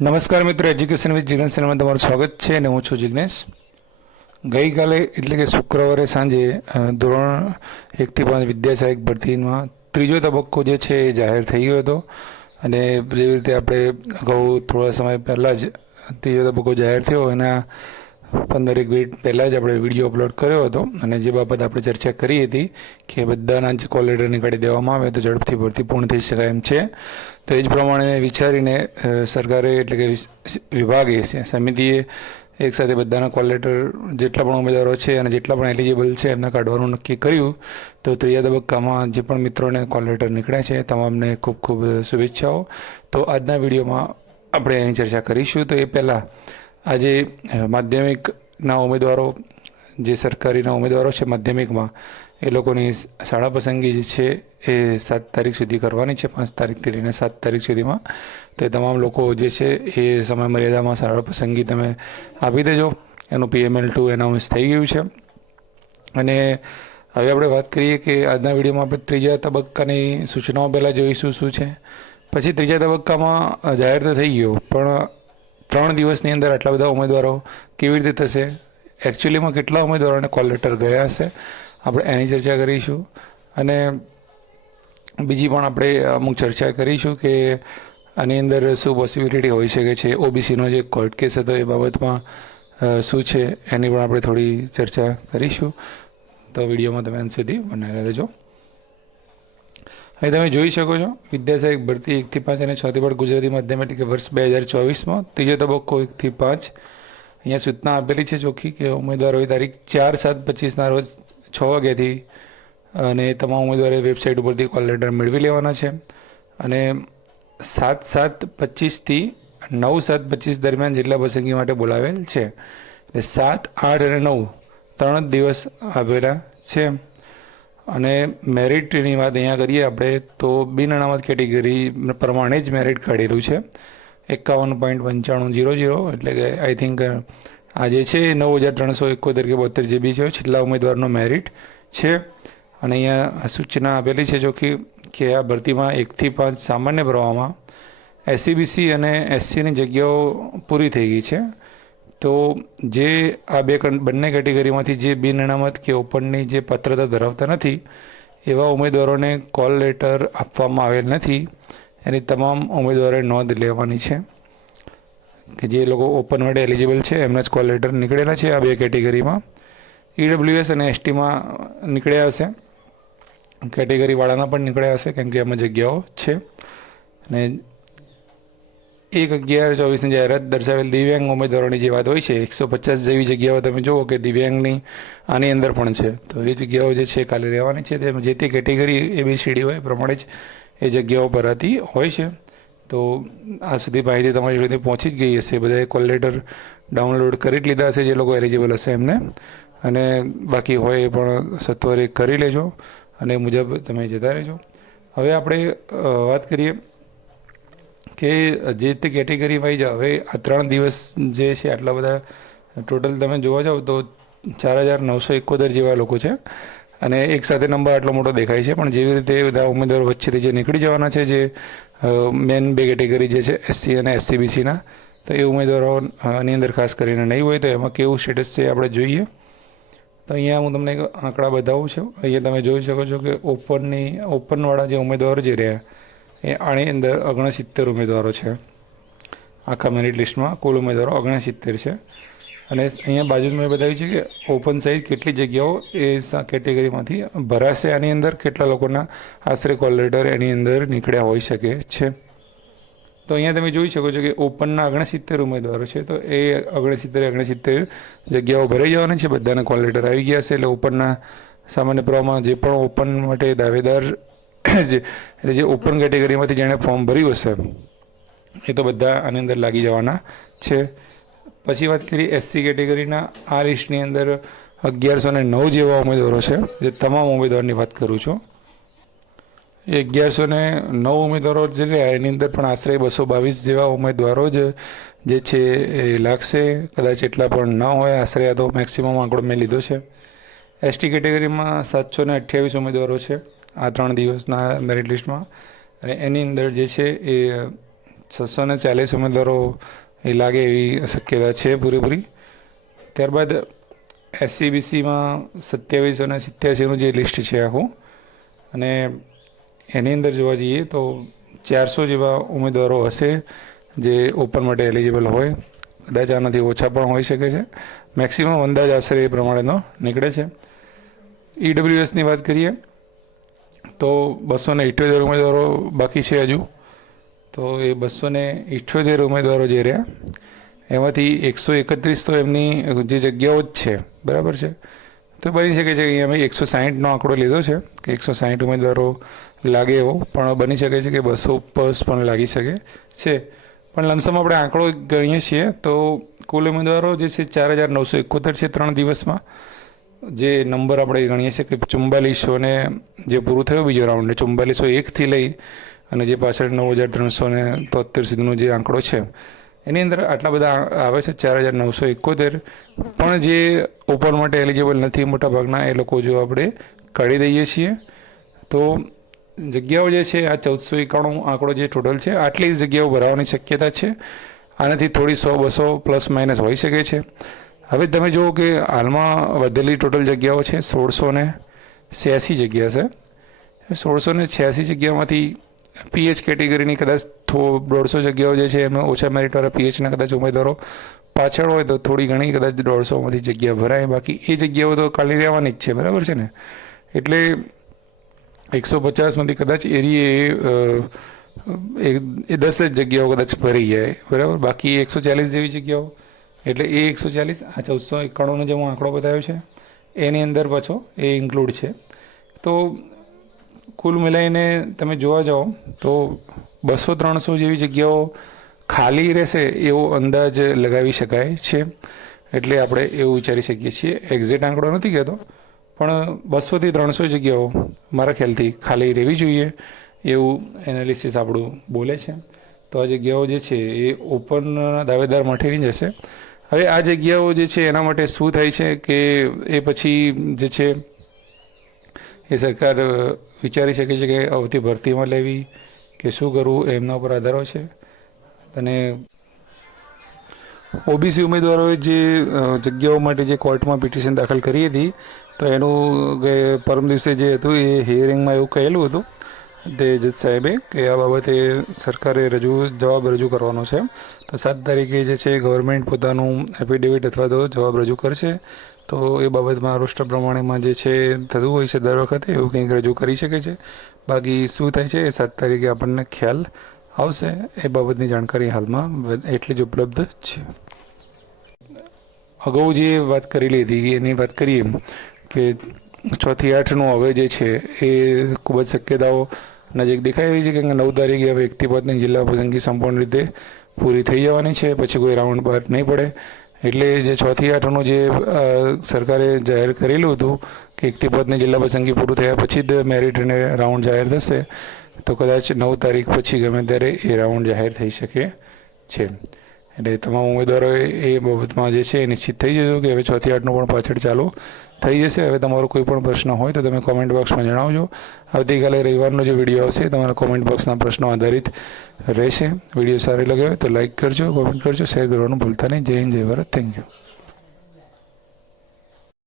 નમસ્કાર મિત્રો, education with Jignesh ચેનલમાં તમારું સ્વાગત છે અને હું છું જિગ્નેશ. ગઈકાલે એટલે કે શુક્રવારે સાંજે ધોરણ 1 થી 5 વિદ્યા સહાયક ભરતીમાં ત્રીજો તબક્કો જે છે એ જાહેર થઈ ગયો હતો. અને જેવી રીતે આપણે અગાઉ થોડા સમય પહેલાં જ ત્રીજો તબક્કો જાહેર થયો એના 15 મિનિટ પહેલાં જ આપણે વિડીયો અપલોડ કર્યો હતો. અને જે બાબત આપણે ચર્ચા કરી હતી કે બધાના જ કોલ લેટર નીકાળી દેવામાં આવે તો ઝડપથી ભરતી પૂર્ણ થઈ શકાય એમ છે. તો એ જ પ્રમાણે વિચારીને સરકારે એટલે કે વિભાગે સમિતિએ એકસાથે બધાના કોલ લેટર જેટલા પણ ઉમેદવારો છે અને જેટલા પણ એલિજિબલ છે એમને કાઢવાનું નક્કી કર્યું. તો ત્રીજા તબક્કામાં જે પણ મિત્રોને કોલ લેટર નીકળ્યા છે તમામને ખૂબ ખૂબ શુભેચ્છાઓ. તો આજના વિડીયોમાં આપણે એની ચર્ચા કરીશું. તો એ પહેલાં આજે માધ્યમિકના ઉમેદવારો જે સરકારીના ઉમેદવારો છે માધ્યમિકમાં એ લોકોની શાળા પસંદગી જે છે એ 7 તારીખ સુધી કરવાની છે, 5 તારીખથી લઈને 7 તારીખ સુધીમાં. તો એ તમામ લોકો જે છે એ સમય મર્યાદામાં શાળા પસંદગી તમે આપી દેજો. એનું PML2 એનાઉન્સ થઈ ગયું છે. અને હવે આપણે વાત કરીએ કે આજના વિડીયોમાં આપણે ત્રીજા તબક્કાની સૂચનાઓ પહેલાં જોઈશું શું છે. પછી ત્રીજા તબક્કામાં જાહેર તો થઈ ગયો, પણ 3 દિવસની અંદર આટલા બધા ઉમેદવારો કેવી રીતે થશે, એકચ્યુઅલીમાં કેટલા ઉમેદવારોને કોલ લેટર ગયા હશે, આપણે એની ચર્ચા કરીશું. અને બીજી પણ આપણે અમુક ચર્ચા કરીશું કે આની અંદર શું પોસિબિલિટી હોઈ શકે છે. OBCનો જે કોર્ટ કેસ હતો એ બાબતમાં શું છે એની પણ આપણે થોડી ચર્ચા કરીશું. તો વિડીયોમાં તમે અંત સુધી બનાવી રહેજો. અહીં તમે જોઈ શકો છો વિદ્યા સહાયક ભરતી 1 થી 5 અને 6 થી 8 ગુજરાતી માધ્યમ એટલે કે વર્ષ 2024માં ત્રીજો તબક્કો 1 થી 5. અહીંયા સૂચના આપેલી છે ચોખ્ખી કે ઉમેદવારોએ તારીખ 4/7/25ના રોજ 6 વાગ્યાથી અને તમામ ઉમેદવારોએ વેબસાઇટ ઉપરથી કોલ લેટર મેળવી લેવાના છે. અને 7/7/25થી 9/7/25 દરમિયાન જિલ્લા પસંદગી માટે બોલાવેલ છે. એટલે 7, 8 અને 9 3 જ દિવસ આપેલા છે. અને મેરિટની વાત અહીંયા કરીએ આપણે તો બિન અનામત કેટેગરી પ્રમાણે જ મેરિટ કાઢેલું છે 51.9500, એટલે કે આઈ થિંક આ જે છે 9,371 કે 72 GB છે છેલ્લા ઉમેદવારનો મેરિટ છે. અને અહીંયા સૂચના આપેલી છે ચોખ્ખી કે આ ભરતીમાં 1 થી 5 સામાન્ય પ્રવાહમાં SC/BC અને SCની જગ્યાઓ પૂરી થઈ ગઈ છે. તો જે આ બંને કેટેગરીમાંથી જે બિન અનામત કે ઓપનની જે પાત્રતા ધરાવતા નથી એવા ઉમેદવારોને કોલ લેટર આપવામાં આવેલ નથી. એની તમામ ઉમેદવારોએ નોંધ લેવાની છે કે જે લોકો ઓપન માટે એલિજિબલ છે એમના જ કોલ લેટર નીકળેલા છે. આ બે કેટેગરીમાં EWS અને STમાં નીકળ્યા હશે, કેટેગરીવાળાના પણ નીકળ્યા હશે કેમ કે એમાં જગ્યાઓ છે. અને 1/11/24ની જાહેરાત દર્શાવેલ દિવ્યાંગ ઉમેદવારોની જે વાત હોય છે 150 જેવી જગ્યાઓ તમે જુઓ કે દિવ્યાંગની આની અંદર પણ છે. તો એ જગ્યાઓ જે છે કાલે રહેવાની છે. તેમ જે તે કેટેગરી ABCD હોય પ્રમાણે જ એ જગ્યાઓ ભરાતી હોય છે. તો આ સુધી માહિતી તમારી સુધી પહોંચી જ ગઈ હશે. બધાએ કોલ લેટર ડાઉનલોડ કરી જ લીધા હશે જે લોકો એલિજિબલ હશે એમને. અને બાકી હોય એ પણ સત્વરે કરી લેજો અને એ મુજબ તમે જતા રહેજો. હવે આપણે વાત કરીએ કે જે તે કેટેગરી વાઇઝ હવે આ 3 દિવસ જે છે આટલા બધા ટોટલ તમે જોવા જાઓ તો 4,971 જેવા લોકો છે. અને એક સાથે નંબર આટલો મોટો દેખાય છે, પણ જેવી રીતે બધા ઉમેદવારો વચ્ચેથી જે નીકળી જવાના છે જે મેન બે કેટેગરી જે છે SC અને SC/BCના, તો એ ઉમેદવારોની અંદર ખાસ કરીને નહીં હોય તો એમાં કેવું સ્ટેટસ છે આપણે જોઈએ. તો અહીંયા હું તમને એક આંકડા બતાવું છું. અહીંયા તમે જોઈ શકો છો કે ઓપનવાળા જે ઉમેદવારો જે રહ્યા એ આની અંદર 69 ઉમેદવારો છે. આખા મેરિટ લિસ્ટમાં કુલ ઉમેદવારો 69 છે. અને અહીંયા બાજુ મેં બતાવ્યું છે કે ઓપન સાઇઝ કેટલી જગ્યાઓ એ કેટેગરીમાંથી ભરાશે. આની અંદર કેટલા લોકોના આશરે કોલ લેટર એની અંદર નીકળ્યા હોઈ શકે છે. તો અહીંયા તમે જોઈ શકો છો કે ઓપનના 69 ઉમેદવારો છે. તો એ 69 જગ્યાઓ ભરાઈ જવાની છે. બધાને કોલ લેટર આવી ગયા છે. એટલે ઓપનના સામાન્ય પ્રવાહમાં જે પણ ઓપન માટે દાવેદાર એટલે જે ઓપન કેટેગરીમાંથી જેણે ફોર્મ ભર્યું હશે એ તો બધા આની અંદર લાગી જવાના છે. પછી વાત કરીએ SC કેટેગરીના આ લિસ્ટની અંદર 1109 જેવા ઉમેદવારો છે. જે તમામ ઉમેદવારની વાત કરું છું. એ 1109 ઉમેદવારો જે રહ્યા એની અંદર પણ આશરે 222 જેવા ઉમેદવારો જ જે છે એ લાગશે. કદાચ એટલા પણ ન હોય, આશરે આ તો મેક્સિમમ આંકડો મેં લીધો છે. ST કેટેગરીમાં 728 ઉમેદવારો છે આ 3 દિવસના મેરિટ લિસ્ટમાં. અને એની અંદર જે છે એ 640 ઉમેદવારો એ લાગે એવી શક્યતા છે પૂરેપૂરી. ત્યારબાદ SC/BCમાં 2787નું જે લિસ્ટ છે આખું, અને એની અંદર જોવા જઈએ તો 400 જેવા ઉમેદવારો હશે જે ઓપન માટે એલિજિબલ હોય. કદાચ આનાથી ઓછા પણ હોઈ શકે છે. મેક્સિમમ અંદાજ આશરે એ પ્રમાણેનો નીકળે છે. EWSની વાત કરીએ તો 278 ઉમેદવારો બાકી છે હજુ. તો એ 278 ઉમેદવારો જે રહ્યા એમાંથી 131 તો એમની જે જગ્યાઓ જ છે, બરાબર છે. તો બની શકે છે કે અહીંયા અમે 160નો આંકડો લીધો છે કે 160 ઉમેદવારો લાગે એવો, પણ બની શકે છે કે 200 પ્લસ પણ લાગી શકે છે. પણ લમસમ આપણે આંકડો ગણીએ છીએ તો કુલ ઉમેદવારો જે છે 4971 છે 3 દિવસમાં. જે નંબર આપણે ગણીએ છીએ કે 4400ને જે પૂરું થયું બીજો રાઉન્ડ, 4401થી લઈ અને જે પાછળ 9373 સુધીનો જે આંકડો છે એની અંદર આટલા બધા આવે છે 4971. પણ જે ઓપન માટે એલિજિબલ નથી મોટાભાગના એ લોકો જો આપણે કાઢી દઈએ છીએ તો જગ્યાઓ જે છે આ 1491 આંકડો જે ટોટલ છે આટલી જગ્યાઓ ભરાવાની શક્યતા છે. આનાથી થોડી 100-200 પ્લસ માઇનસ હોઈ શકે છે. હવે તમે જુઓ કે હાલમાં વધેલી ટોટલ જગ્યાઓ છે 1686 જગ્યા છે. 1686 જગ્યામાંથી PH કેટેગરીની કદાચ 150 જગ્યાઓ જે છે એમાં ઓછા મેરિટવાળા PHના કદાચ ઉમેદવારો પાછળ હોય તો થોડી ઘણી કદાચ 150માંથી જગ્યા ભરાય. બાકી એ જગ્યાઓ તો ખાલી રહેવાની જ છે, બરાબર છે ને. એટલે 150માંથી કદાચ એ 10 જ જગ્યાઓ કદાચ ભરી જાય, બરાબર. બાકી 140 જેવી જગ્યાઓ, એટલે એ 140 આ 1491નો જે હું આંકડો બતાવ્યો છે એની અંદર પાછો એ ઇન્ક્લુડ છે. તો કુલ મિલાઈને તમે જોવા જાઓ તો 200-300 જેવી જગ્યાઓ ખાલી રહેશે એવો અંદાજ લગાવી શકાય છે. એટલે આપણે એવું વિચારી શકીએ છીએ. એક્ઝેક્ટ આંકડો નથી કહેતો, પણ 200થી 300 જગ્યાઓ મારા ખ્યાલથી ખાલી રહેવી જોઈએ એવું એનાલિસિસ આપણું બોલે છે. તો આ જગ્યાઓ જે છે એ ઓપન દાવેદાર માટેની જ હશે. હવે આ જગ્યાઓ જે છે એના માટે શું થાય છે કે એ પછી જે છે એ સરકાર વિચારી શકે છે કે આવતી ભરતીમાં લેવી કે શું કરવું એમના ઉપર આધાર હોય છે. અને OBC ઉમેદવારોએ જે જગ્યાઓ માટે જે કોર્ટમાં પિટિશન દાખલ કરી હતી તો એનું પરમ દિવસે જે હતું એ હિયરિંગમાં એવું કહેલું હતું તે જજ સાહેબે કે આ બાબતે સરકારે જવાબ રજૂ કરવાનો છે. તો 7 તારીખે જે છે ગવર્મેન્ટ પોતાનું એફિડેવિટ અથવા તો જવાબ રજૂ કરશે. તો એ બાબતમાં રોસ્ટર પ્રમાણેમાં જે છે થતું હોય છે દર વખતે એવું કંઈક રજૂ કરી શકે છે. બાકી શું થાય છે એ 7 તારીખે આપણને ખ્યાલ આવશે. એ બાબતની જાણકારી હાલમાં એટલી જ ઉપલબ્ધ છે. અગાઉ જે વાત કરેલી હતી એની વાત કરીએ કે 6 થી 8નું હવે જે છે એ ખૂબ જ શક્યતાઓ નજીક દેખાઈ રહી છે. કે 9 તારીખે હવે 1-5ની જિલ્લા પસંદગી સંપૂર્ણ રીતે પૂરી થઈ જવાની છે. પછી કોઈ રાઉન્ડ બહાર નહીં પડે. એટલે જે 6 થી 8નું જે સરકારે જાહેર કરેલું હતું કે 1-5ની જિલ્લા પસંદગી પૂરું થયા પછી જ મેરિટ અને રાઉન્ડ જાહેર થશે, તો કદાચ 9 તારીખ પછી ગમે ત્યારે એ રાઉન્ડ જાહેર થઈ શકે છે. એટલે તમામ ઉમેદવારોએ એ બાબતમાં જે છે એ નિશ્ચિત થઈ જજો કે હવે 6 થી 8નું પણ પાછળ ચાલુ થઈ જશે. હવે તમારો કોઈ પણ પ્રશ્ન હોય તો તમે કોમેન્ટ બોક્સમાં જણાવજો. આવતીકાલે રવિવારનો જે વિડીયો આવશે તમારા કોમેન્ટ બોક્સના પ્રશ્નો આધારિત રહેશે. વિડીયો સારી લાગ્યો હોય તો લાઇક કરજો, કોમેન્ટ કરજો, શેર કરવાનું ભૂલતા નહીં. જય હિન્દ, જય ભારત. Thank you.